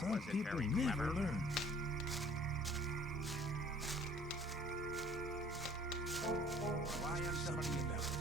Some people never learn. Why am something about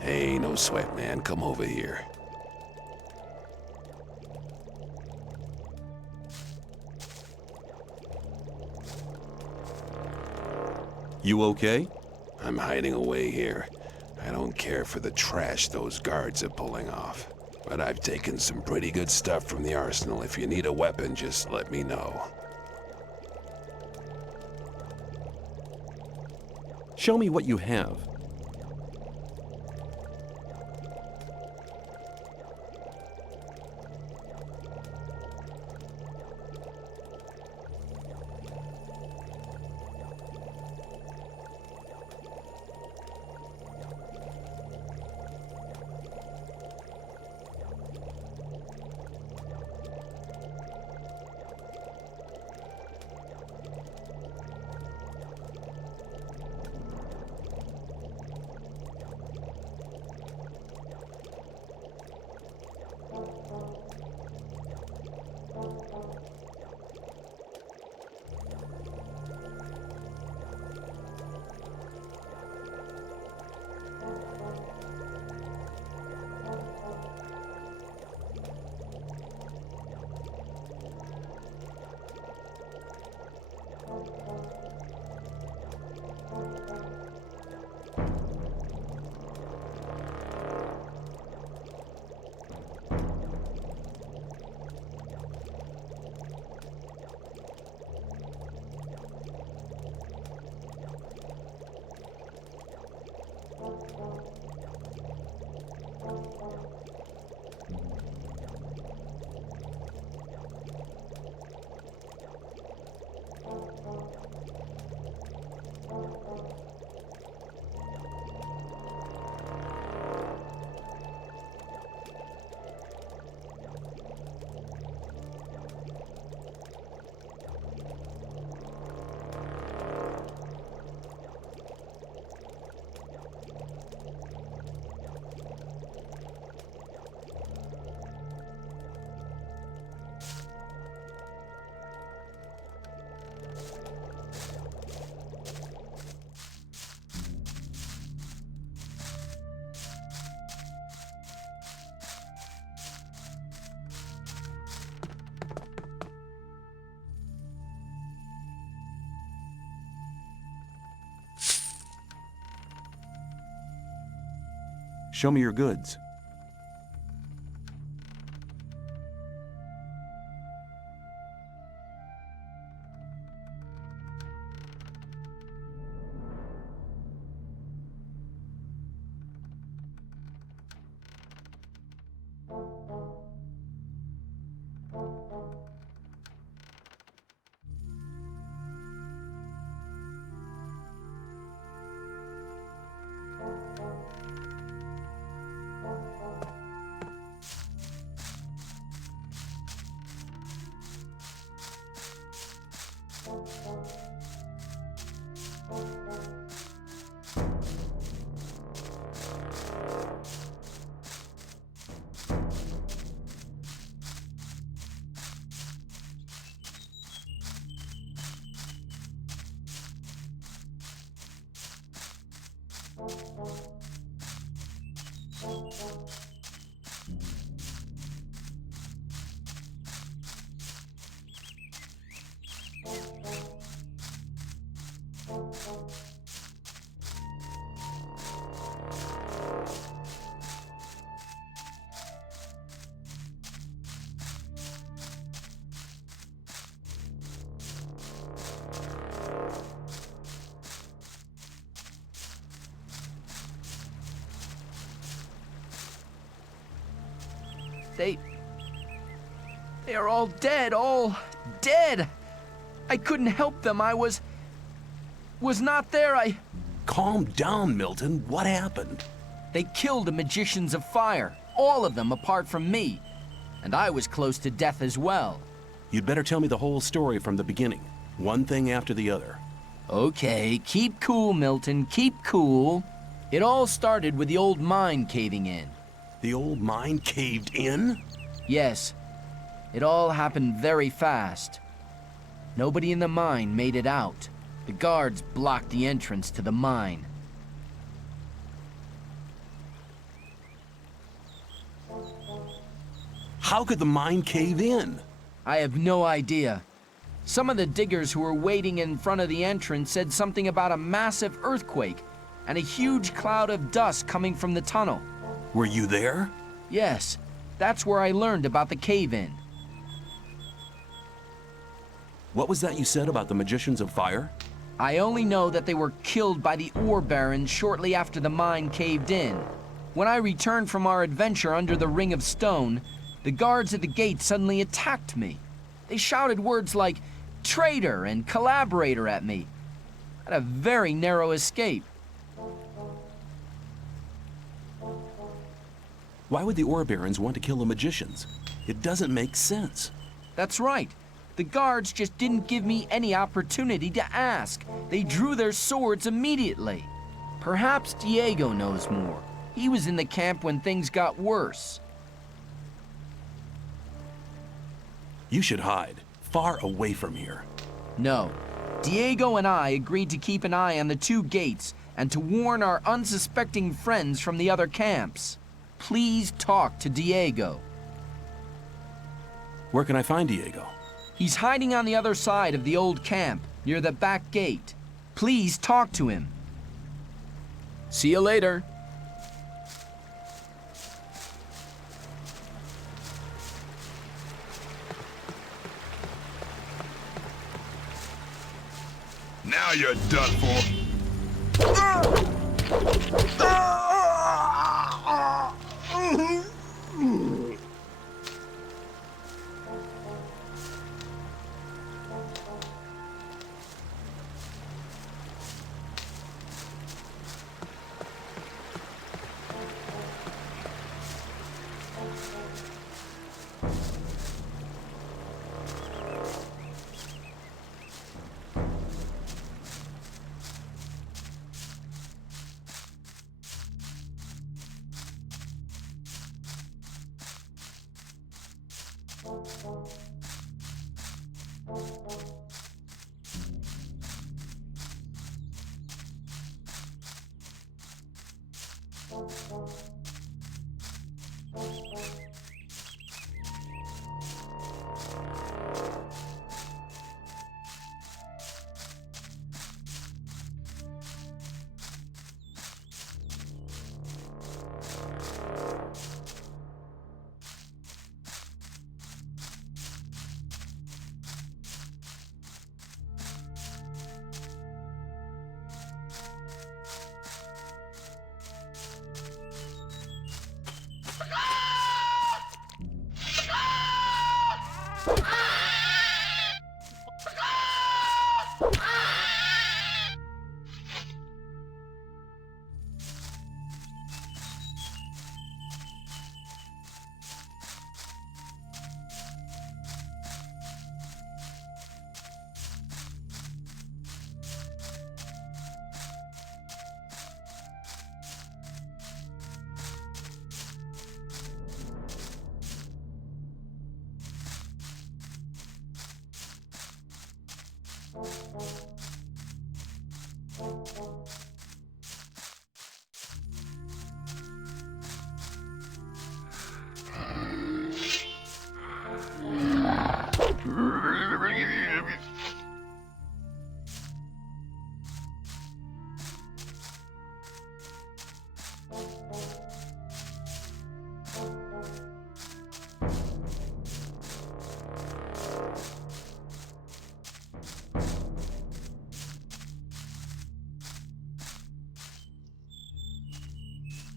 Hey, no sweat, man. Come over here. You okay? I'm hiding away here. I don't care for the trash those guards are pulling off. But I've taken some pretty good stuff from the arsenal. If you need a weapon, just let me know. Show me what you have. Show me your goods. They are all dead. I couldn't help them. I was not there. Calm down, Milten. What happened? They killed the magicians of fire, all of them apart from me. And I was close to death as well. You'd better tell me the whole story from the beginning. One thing after the other. Okay, keep cool, Milten, keep cool. It all started with the old mine caving in. The old mine caved in? Yes. It all happened very fast. Nobody in the mine made it out. The guards blocked the entrance to the mine. How could the mine cave in? I have no idea. Some of the diggers who were waiting in front of the entrance said something about a massive earthquake and a huge cloud of dust coming from the tunnel. Were you there? Yes, that's where I learned about the cave-in. What was that you said about the magicians of fire? I only know that they were killed by the ore barons shortly after the mine caved in. When I returned from our adventure under the Ring of Stone, the guards at the gate suddenly attacked me. They shouted words like traitor and collaborator at me. I had a very narrow escape. Why would the ore barons want to kill the magicians? It doesn't make sense. That's right. The guards just didn't give me any opportunity to ask. They drew their swords immediately. Perhaps Diego knows more. He was in the camp when things got worse. You should hide, far away from here. No. Diego and I agreed to keep an eye on the two gates and to warn our unsuspecting friends from the other camps. Please talk to Diego. Where can I find Diego? He's hiding on the other side of the old camp, near the back gate. Please talk to him. See you later. Now you're done for.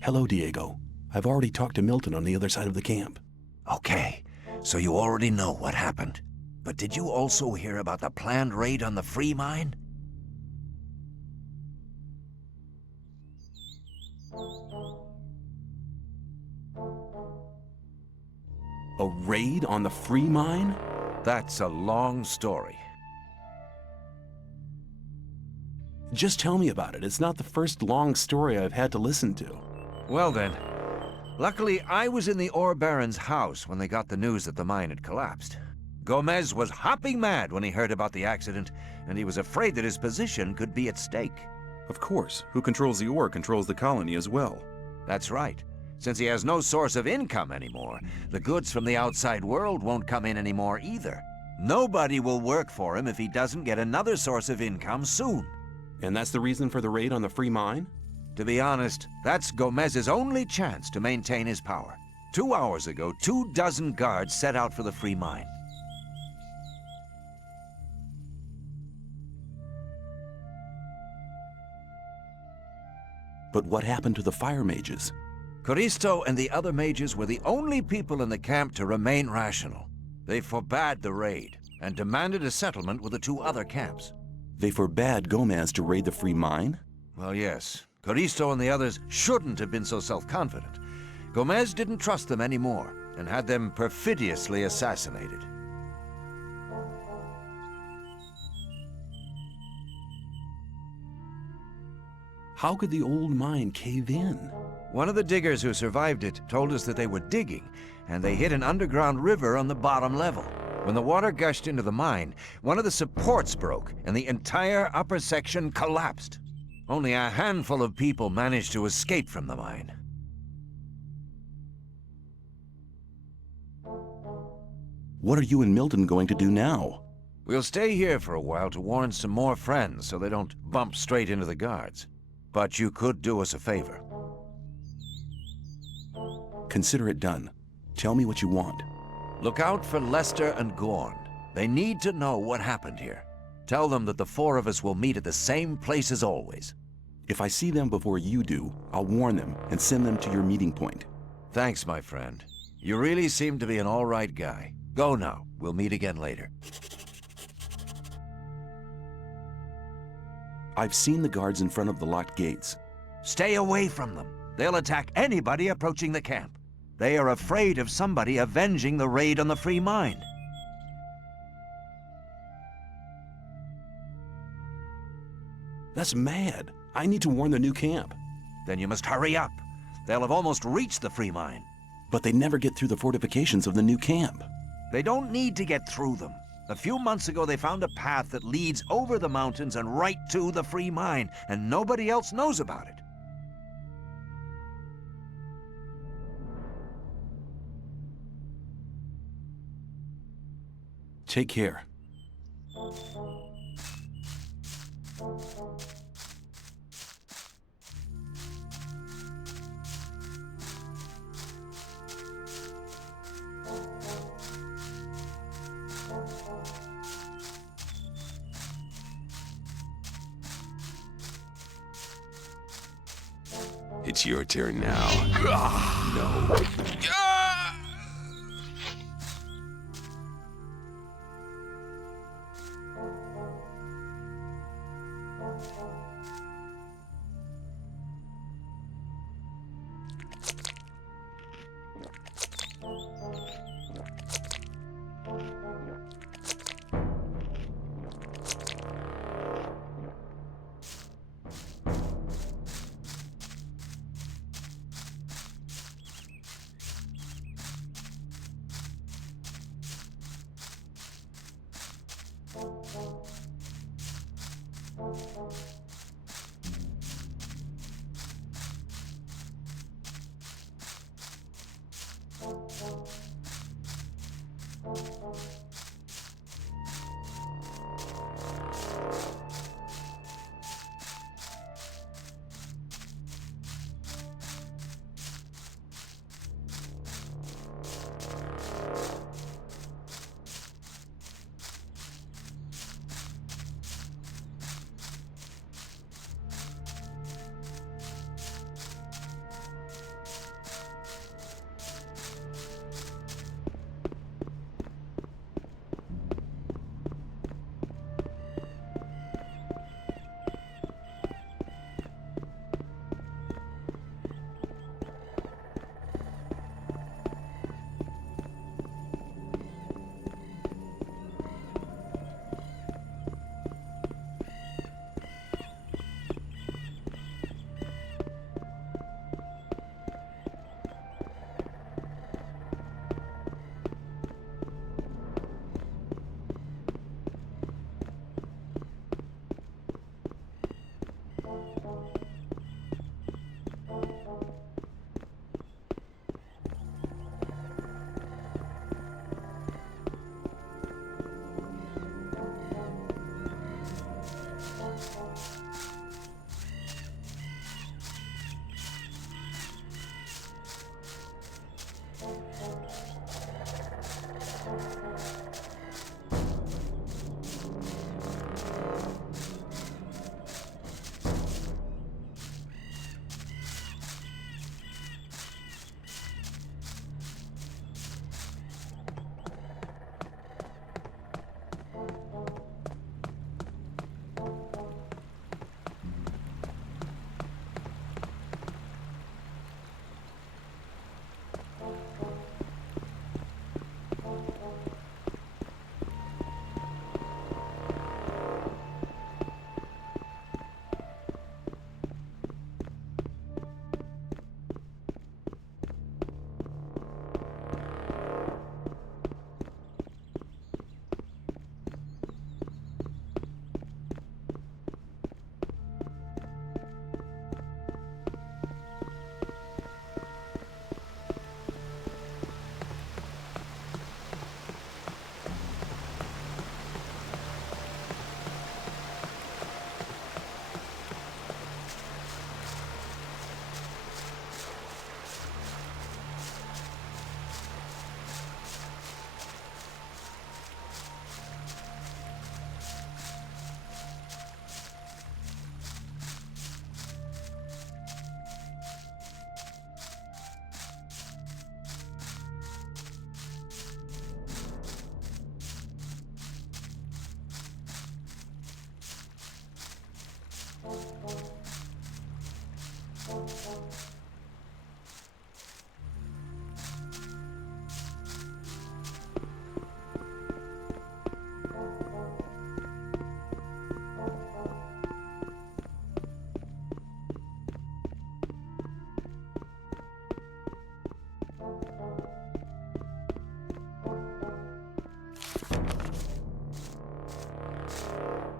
Hello, Diego. I've already talked to Milten on the other side of the camp. Okay, so you already know what happened. But did you also hear about the planned raid on the free mine? A raid on the free mine? That's a long story. Just tell me about it. It's not the first long story I've had to listen to. Well then, luckily I was in the ore baron's house when they got the news that the mine had collapsed. Gomez was hopping mad when he heard about the accident, and he was afraid that his position could be at stake. Of course. Who controls the ore controls the colony as well. That's right. Since he has no source of income anymore, the goods from the outside world won't come in anymore either. Nobody will work for him if he doesn't get another source of income soon. And that's the reason for the raid on the free mine? To be honest, that's Gomez's only chance to maintain his power. 2 hours ago, 24 guards set out for the free mine. But what happened to the fire mages? Corristo and the other mages were the only people in the camp to remain rational. They forbade the raid and demanded a settlement with the 2 other camps. They forbade Gomez to raid the free mine? Well, yes. Corristo and the others shouldn't have been so self-confident. Gomez didn't trust them anymore and had them perfidiously assassinated. How could the old mine cave in? One of the diggers who survived it told us that they were digging, and they hit an underground river on the bottom level. When the water gushed into the mine, one of the supports broke, and the entire upper section collapsed. Only a handful of people managed to escape from the mine. What are you and Milten going to do now? We'll stay here for a while to warn some more friends so they don't bump straight into the guards. But you could do us a favor. Consider it done. Tell me what you want. Look out for Lester and Gorn. They need to know what happened here. Tell them that the 4 of us will meet at the same place as always. If I see them before you do, I'll warn them and send them to your meeting point. Thanks, my friend. You really seem to be an all right guy. Go now. We'll meet again later. I've seen the guards in front of the locked gates. Stay away from them. They'll attack anybody approaching the camp. They are afraid of somebody avenging the raid on the free mine. That's mad. I need to warn the new camp. Then you must hurry up. They'll have almost reached the free mine. But they never get through the fortifications of the new camp. They don't need to get through them. A few months ago, they found a path that leads over the mountains and right to the free mine, and nobody else knows about it. Take care. It's your turn now. No.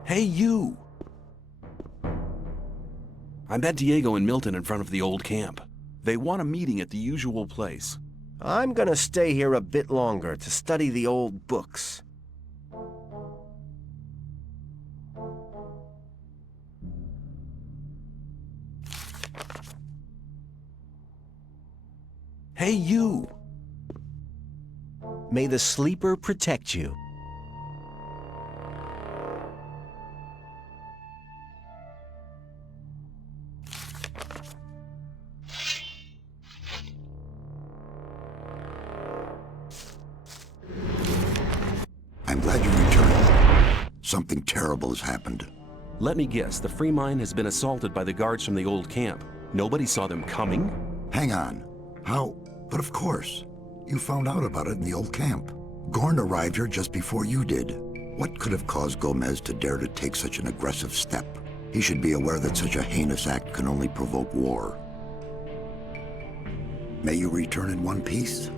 Hey, you! I met Diego and Milten in front of the old camp. They want a meeting at the usual place. I'm gonna stay here a bit longer to study the old books. Hey, you! May the sleeper protect you. I'm glad you returned. Something terrible has happened. Let me guess, the free mine has been assaulted by the guards from the old camp. Nobody saw them coming? Hang on. How? But of course. You found out about it in the old camp. Gorn arrived here just before you did. What could have caused Gomez to dare to take such an aggressive step? He should be aware that such a heinous act can only provoke war. May you return in one piece?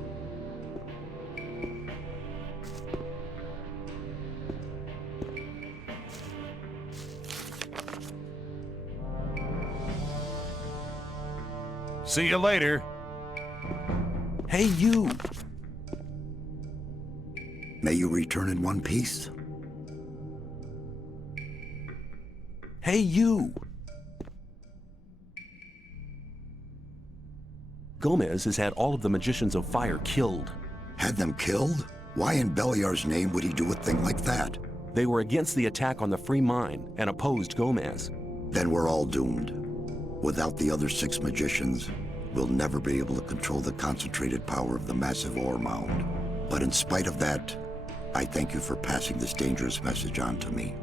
See you later. Hey, you! May you return in one piece? Hey, you! Gomez has had all of the Magicians of Fire killed. Had them killed? Why in Beliar's name would he do a thing like that? They were against the attack on the free mine and opposed Gomez. Then we're all doomed. Without the other 6 magicians, we'll never be able to control the concentrated power of the massive ore mound. But in spite of that, I thank you for passing this dangerous message on to me.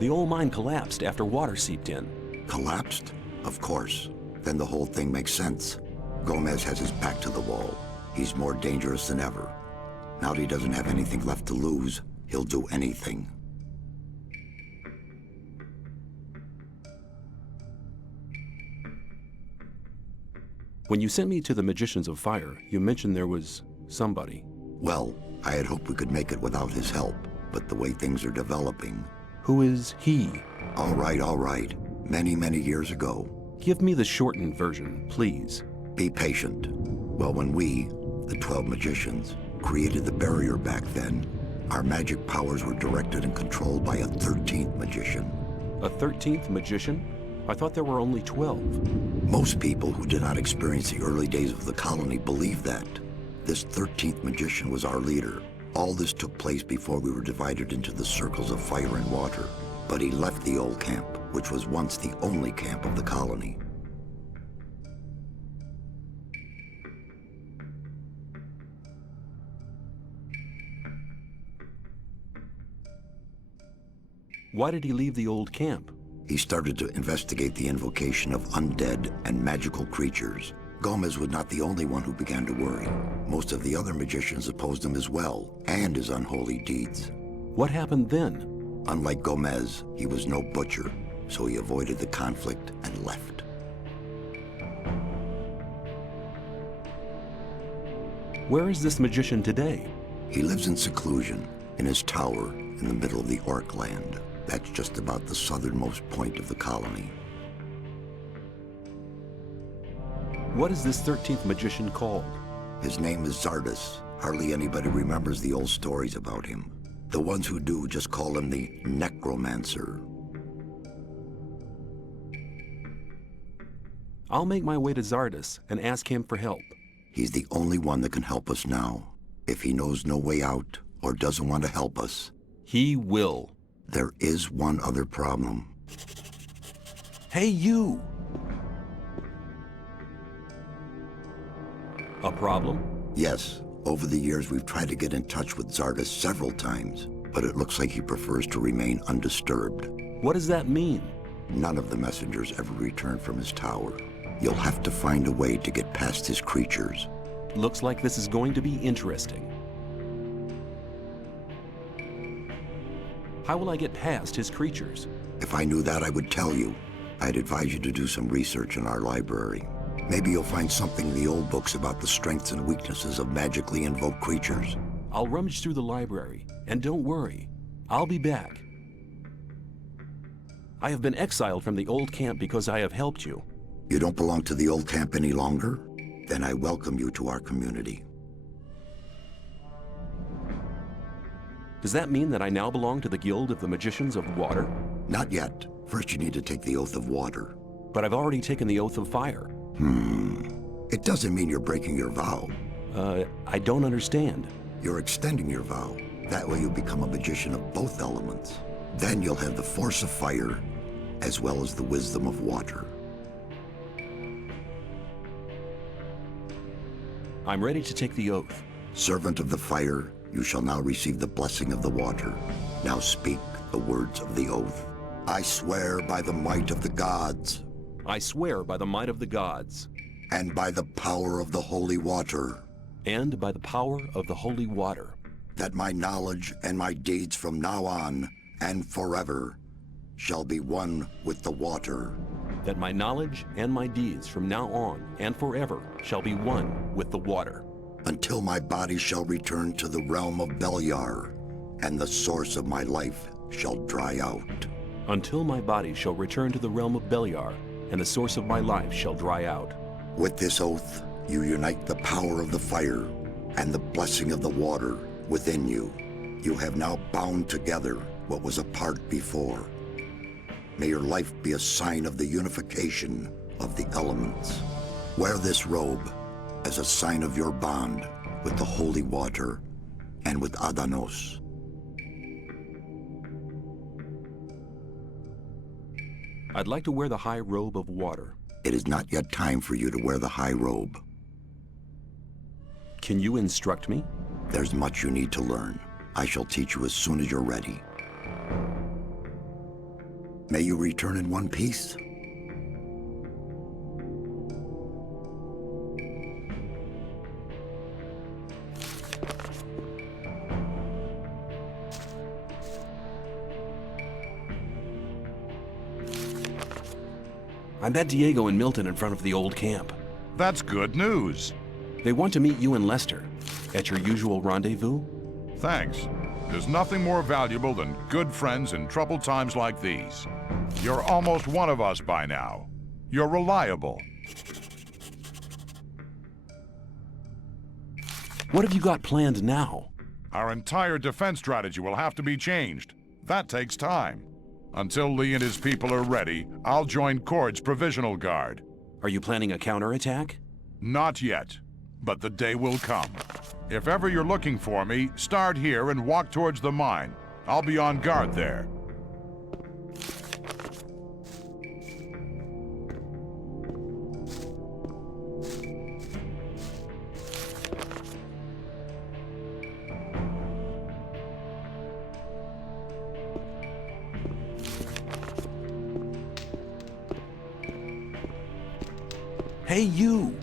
The old mine collapsed after water seeped in. Collapsed? Of course. Then the whole thing makes sense. Gomez has his back to the wall. He's more dangerous than ever. Now that he doesn't have anything left to lose, he'll do anything. When you sent me to the Magicians of Fire, you mentioned there was somebody. Well, I had hoped we could make it without his help, but the way things are developing... Who is he? All right. Many, many years ago. Give me the shortened version, please. Be patient. Well, when we, the 12 magicians, created the barrier back then, our magic powers were directed and controlled by a 13th magician. A 13th magician? I thought there were only 12. Most people who did not experience the early days of the colony believe that. This 13th magician was our leader. All this took place before we were divided into the circles of fire and water. But he left the old camp, which was once the only camp of the colony. Why did he leave the old camp? He started to investigate the invocation of undead and magical creatures. Gomez was not the only one who began to worry. Most of the other magicians opposed him as well, and his unholy deeds. What happened then? Unlike Gomez, he was no butcher, so he avoided the conflict and left. Where is this magician today? He lives in seclusion, in his tower in the middle of the Orc land. That's just about the southernmost point of the colony. What is this 13th magician called? His name is Xardas. Hardly anybody remembers the old stories about him. The ones who do just call him the Necromancer. I'll make my way to Xardas and ask him for help. He's the only one that can help us now. If he knows no way out or doesn't want to help us, He will. there is one other problem. Hey, you! A problem? Yes, over the years we've tried to get in touch with Xardas several times, but it looks like he prefers to remain undisturbed. What does that mean? None of the messengers ever returned from his tower. You'll have to find a way to get past his creatures. Looks like this is going to be interesting. How will I get past his creatures? If I knew that, I would tell you. I'd advise you to do some research in our library. Maybe you'll find something in the old books about the strengths and weaknesses of magically invoked creatures. I'll rummage through the library, and don't worry, I'll be back. I have been exiled from the old camp because I have helped you. You don't belong to the old camp any longer? Then I welcome you to our community. Does that mean that I now belong to the Guild of the Magicians of Water? Not yet. First you need to take the Oath of Water. But I've already taken the Oath of Fire. It doesn't mean you're breaking your vow. I don't understand. You're extending your vow. That way you'll become a magician of both elements. Then you'll have the force of fire, as well as the wisdom of water. I'm ready to take the oath. Servant of the fire, you shall now receive the blessing of the water. Now speak the words of the oath. I swear by the might of the gods, I swear by the might of the gods, and by the power of the holy water, and by the power of the holy water, that my knowledge and my deeds from now on and forever shall be one with the water. that my knowledge and my deeds from now on and forever shall be one with the water, Until my body shall return to the realm of Beliar, and the source of my life shall dry out. until my body shall return to the realm of Beliar, and the source of my life shall dry out. With this oath, you unite the power of the fire and the blessing of the water within you. You have now bound together what was apart before. May your life be a sign of the unification of the elements. Wear this robe as a sign of your bond with the holy water and with Adanos. I'd like to wear the high robe of water. It is not yet time for you to wear the high robe. Can you instruct me? There's much you need to learn. I shall teach you as soon as you're ready. May you return in one piece. I met Diego and Milten in front of the old camp. That's good news. They want to meet you and Lester at your usual rendezvous. Thanks. There's nothing more valuable than good friends in troubled times like these. You're almost one of us by now. You're reliable. What have you got planned now? Our entire defense strategy will have to be changed. That takes time. Until Lee and his people are ready, I'll join Cord's provisional guard. Are you planning a counterattack? Not yet, but the day will come. If ever you're looking for me, start here and walk towards the mine. I'll be on guard there. Hey, you!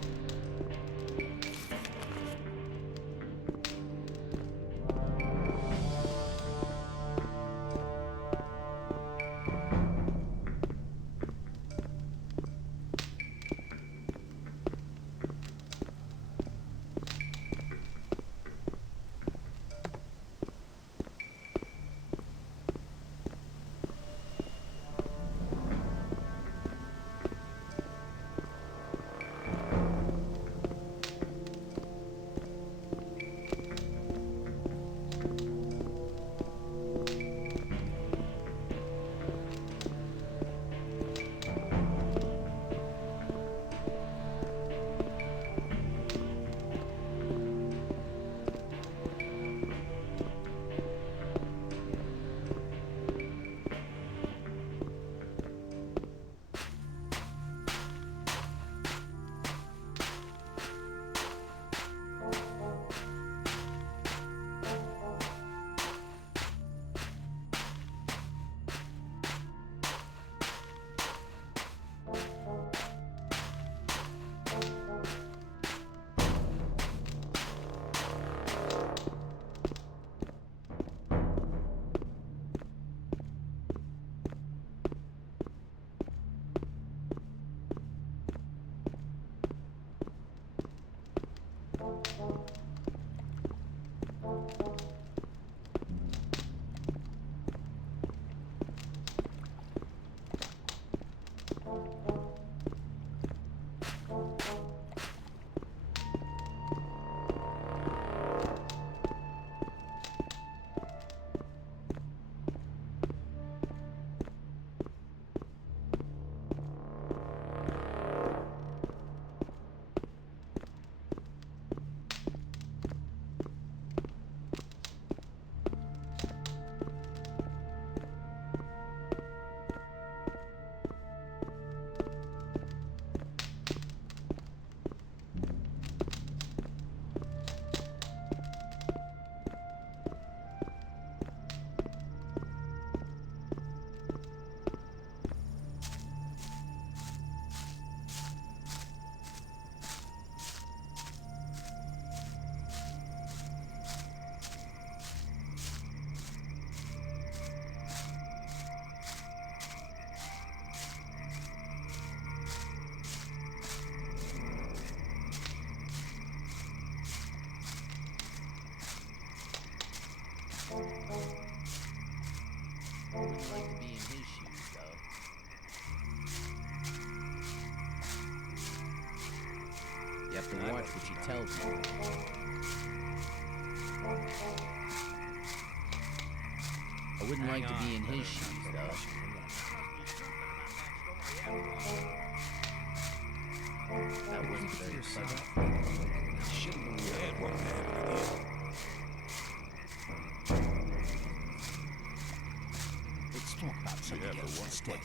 You have to watch what she tells you. I wouldn't like to be in his shoes, though. That wasn't very clever. Shouldn't have had what happened again. Let's talk about something else instead.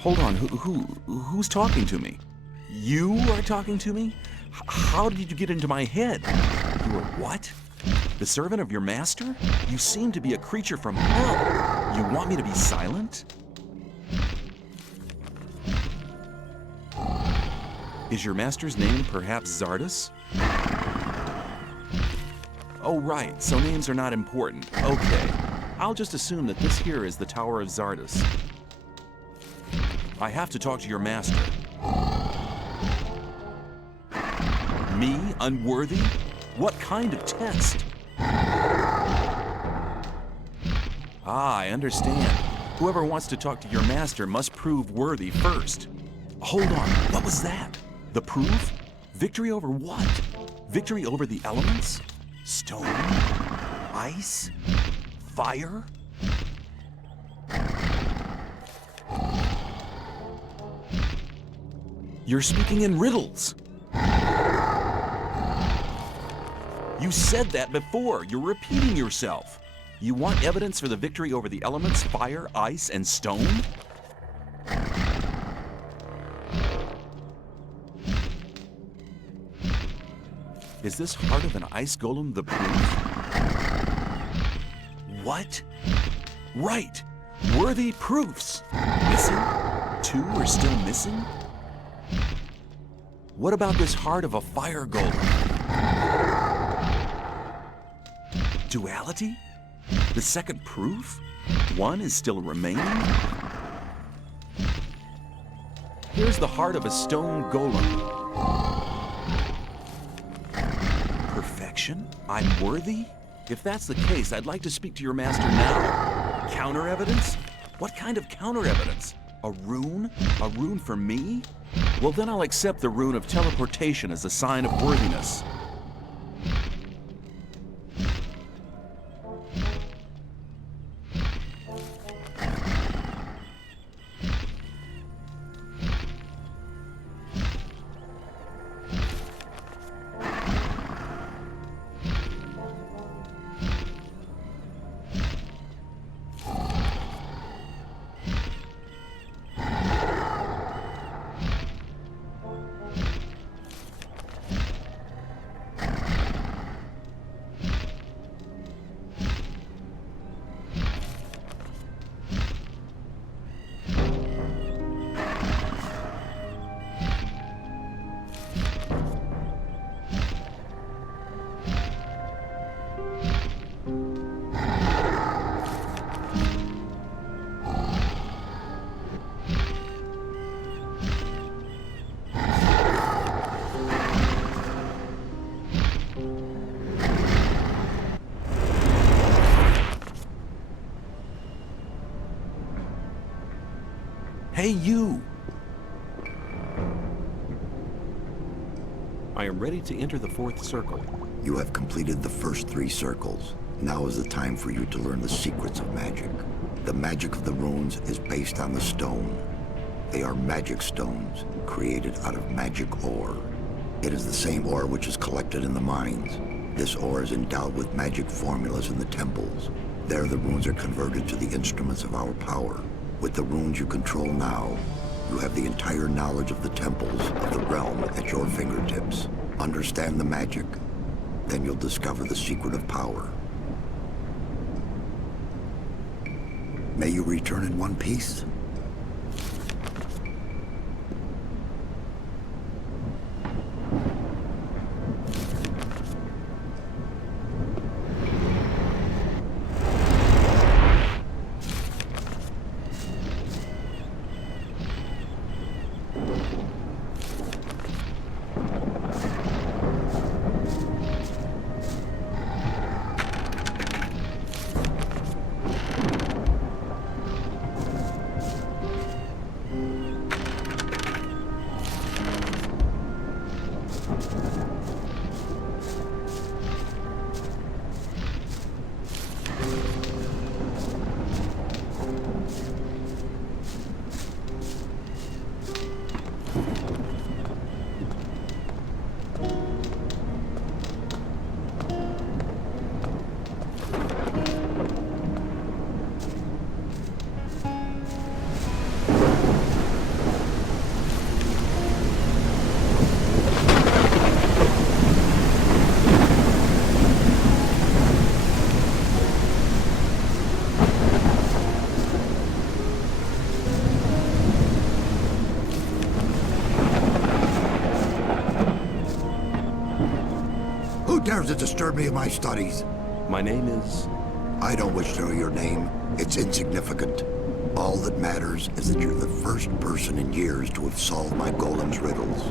Hold on, who's talking to me? You are talking to me? How did you get into my head? You are what? The servant of your master? You seem to be a creature from hell. You want me to be silent? Is your master's name perhaps Xardas? Oh, right, so names are not important. Okay, I'll just assume that this here is the Tower of Xardas. I have to talk to your master. Me, unworthy? What kind of test? Ah, I understand. Whoever wants to talk to your master must prove worthy first. Hold on, what was that? The proof? Victory over what? Victory over the elements? Stone? Ice? Fire? You're speaking in riddles. You said that before. You're repeating yourself. You want evidence for the victory over the elements, fire, ice, and stone? Is this heart of an ice golem the proof? What? Right! Worthy proofs! Missing? 2 are still missing? What about this heart of a fire golem? Duality? The second proof? 1 is still remaining? Here's the heart of a stone golem. Perfection? I'm worthy? If that's the case, I'd like to speak to your master now. Counter evidence? What kind of counter evidence? A rune? A rune for me? Well, then I'll accept the rune of teleportation as a sign of worthiness. Hey, you! I am ready to enter the 4th circle. You have completed the first 3 circles. Now is the time for you to learn the secrets of magic. The magic of the runes is based on the stone. They are magic stones, created out of magic ore. It is the same ore which is collected in the mines. This ore is endowed with magic formulas in the temples. There the runes are converted to the instruments of our power. With the runes you control now, you have the entire knowledge of the temples of the realm at your fingertips. Understand the magic, then you'll discover the secret of power. May you return in one piece. dares to disturb me in my studies? My name is... I don't wish to know your name. It's insignificant. All that matters is that you're the first person in years to have solved my golem's riddles.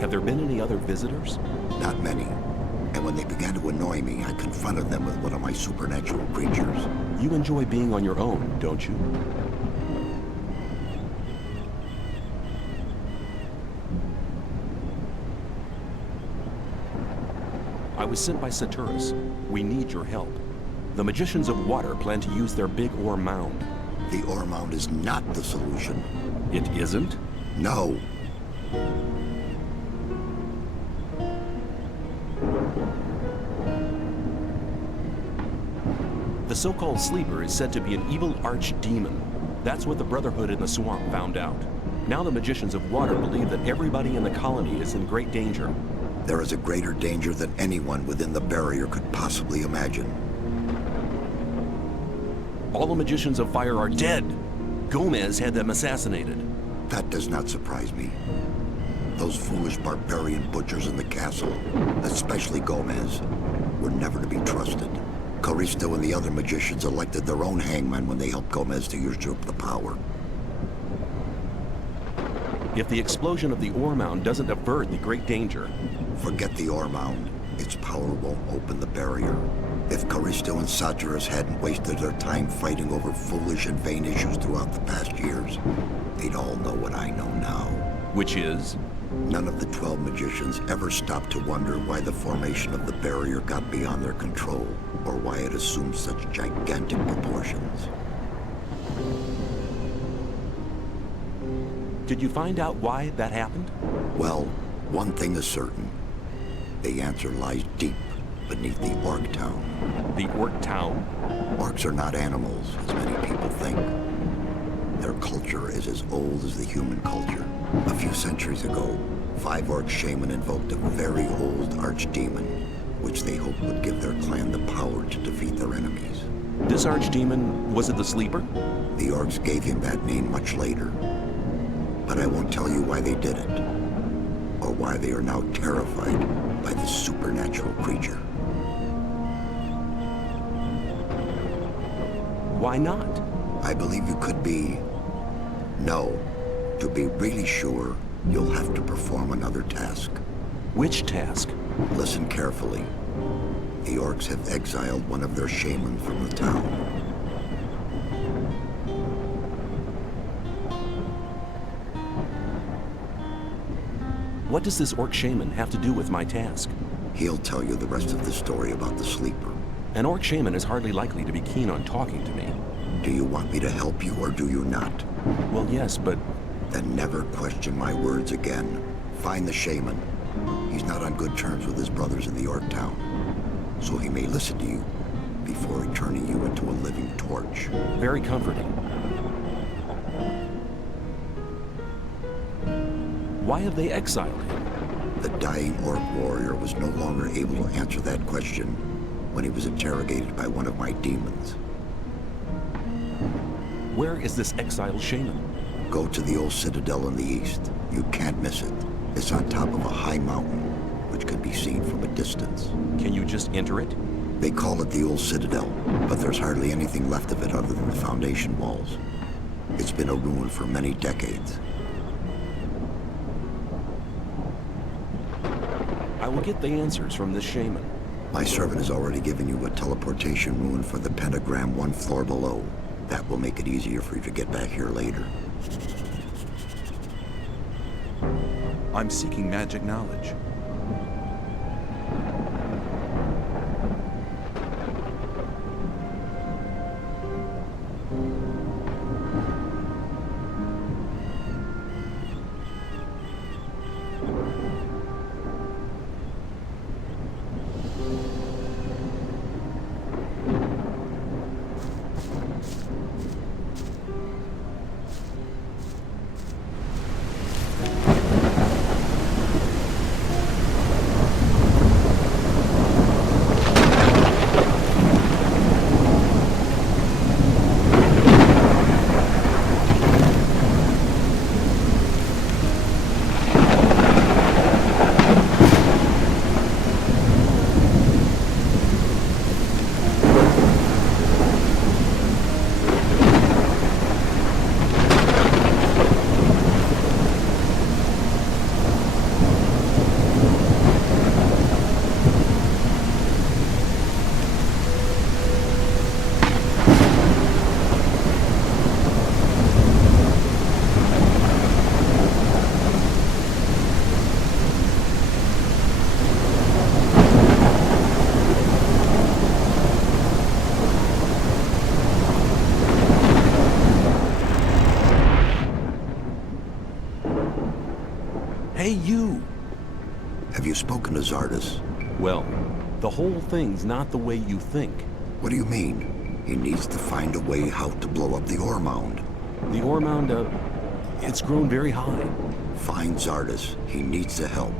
Have there been any other visitors? Not many. And when they began to annoy me, I confronted them with one of my supernatural creatures. You enjoy being on your own, don't you? I was sent by Saturas. We need your help. The Magicians of Water plan to use their big ore mound. The ore mound is not the solution. It isn't? No. The so-called Sleeper is said to be an evil archdemon. That's what the Brotherhood in the swamp found out. Now the Magicians of Water believe that everybody in the colony is in great danger. There is a greater danger than anyone within the barrier could possibly imagine. All the Magicians of Fire are dead. Gomez had them assassinated. That does not surprise me. Those foolish barbarian butchers in the castle, especially Gomez, were never to be trusted. Corristo and the other magicians elected their own hangman when they helped Gomez to usurp the power. If the explosion of the ore mound doesn't avert the great danger... Forget the ore mound. Its power won't open the barrier. If Corristo and Saturas hadn't wasted their time fighting over foolish and vain issues throughout the past years, they'd all know what I know now. Which is? None of the 12 magicians ever stopped to wonder why the formation of the barrier got beyond their control, or why it assumed such gigantic proportions. Did you find out why that happened? Well, one thing is certain. The answer lies deep beneath the Orc Town. The Orc Town? Orcs are not animals, as many people think. Their culture is as old as the human culture. A few centuries ago, 5 Orc shaman invoked a very old archdemon, which they hoped would give their clan the power to defeat their enemies. This archdemon, was it the Sleeper? The Orcs gave him that name much later. But I won't tell you why they did it, or why they are now terrified by this supernatural creature. Why not? I believe you could be... No. To be really sure, you'll have to perform another task. Which task? Listen carefully. The Orcs have exiled one of their shaman from the town. What does this Orc shaman have to do with my task? He'll tell you the rest of the story about the Sleeper. An Orc shaman is hardly likely to be keen on talking to me. Do you want me to help you, or do you not? Well, yes, but... Then never question my words again. Find the shaman. He's not on good terms with his brothers in the Orc Town, so he may listen to you before turning you into a living torch. Very comforting. Why have they exiled him? The dying Orc warrior was no longer able to answer that question when he was interrogated by one of my demons. Where is this exiled shaman? Go to the old citadel in the east. You can't miss it. It's on top of a high mountain, which can be seen from a distance. Can you just enter it? They call it the old citadel, but there's hardly anything left of it other than the foundation walls. It's been a ruin for many decades. I will get the answers from this shaman. My servant has already given you a teleportation rune for the pentagram 1 floor below. That will make it easier for you to get back here later. I'm seeking magic knowledge. spoken to Xardas? Well, the whole thing's not the way you think. What do you mean? He needs to find a way how to blow up the ore mound. The ore mound, it's grown very high. Find Xardas. He needs the help.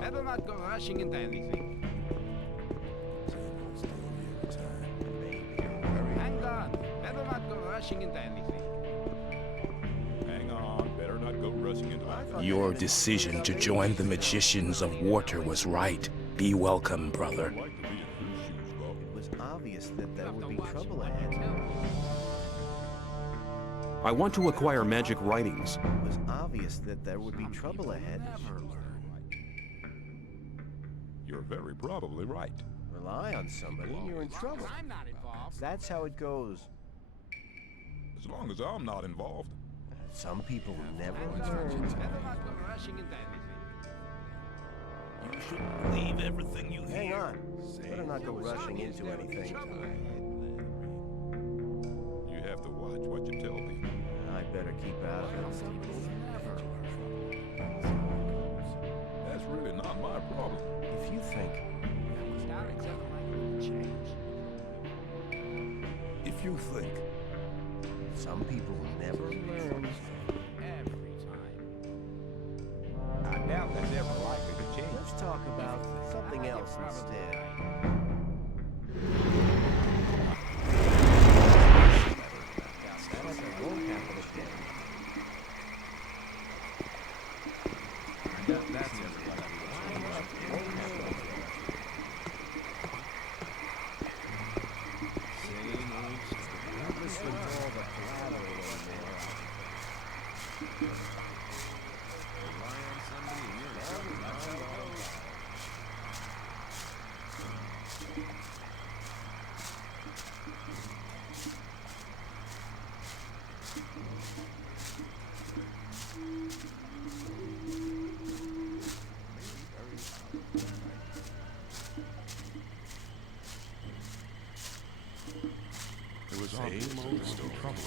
Better not go rushing into anything. Hang on. Better not go rushing into anything. Hang on, better not go rushing into anything. Your decision to join the Magicians of Water was right. Be welcome, brother. It was obvious that there would be trouble ahead. I want to acquire magic writings. It was obvious that there would be trouble ahead. You're very probably right. Rely on somebody, you're in trouble. I'm not involved. That's how it goes. As long as I'm not involved. Some people never Better learn. not go rushing into anything. You should believe everything you Hang hear. on. Better not go rushing into anything. You have to watch what you tell people. I'd better keep out of it. That's really not my problem. If you think If you think some people never learn. Every time. I doubt that's ever likely to change. Let's talk about something else instead. There was always trouble.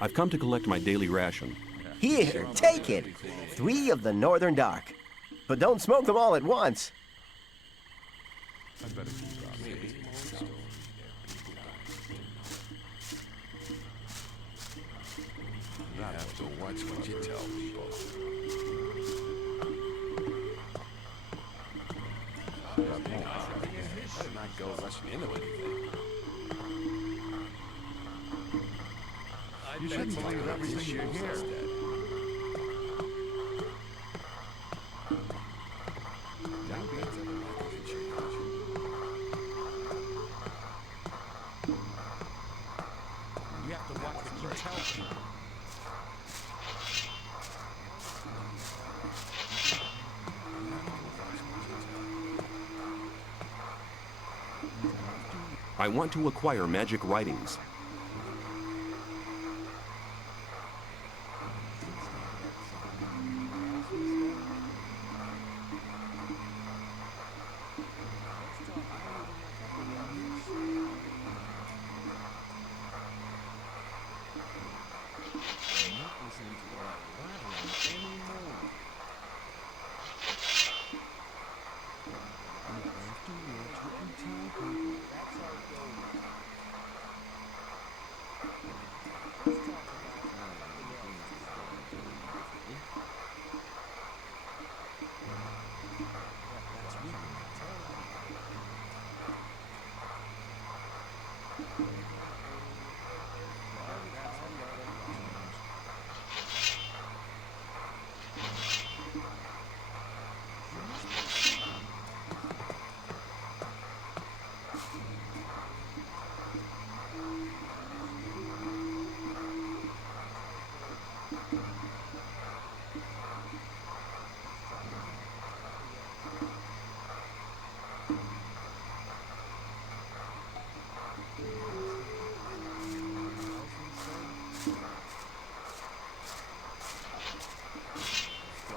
I've come to collect my daily ration. Here, take it. 3 of the Northern Dark. But don't smoke them all at once. I better keep out. You have to watch what you tell people. Better not go rushing into anything. You shouldn't believe everything you hear. You have to watch what you tell people. I want to acquire magic writings.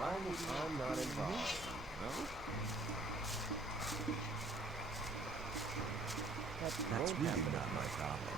I'm not involved. That's really not my problem.